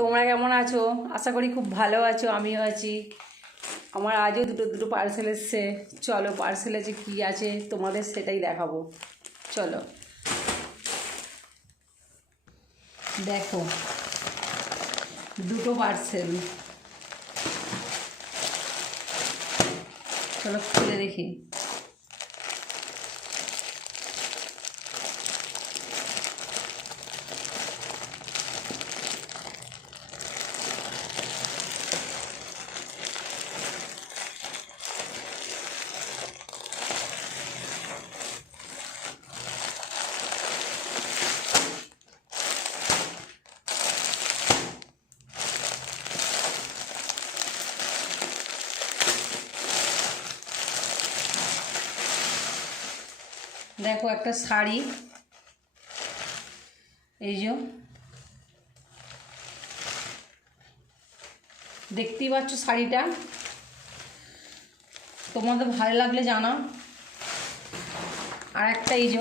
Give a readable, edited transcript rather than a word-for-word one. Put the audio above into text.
তোমরা কেমন আছো? আশা করি খুব ভালো আছো, আমিও আছি। আমার আজও দুটো পার্সেল এসছে। চলো পার্সেলে যে কী আছে তোমাদের সেটাই দেখাবো। চলো দেখো, দুটো পার্সেল। চলো খুলে দেখি। দেখো একটা শাড়ি, এই যে দেখতেই পাচ্ছ শাড়িটা। তোমাদের ভালো লাগলে জানাও। আর একটা এই যে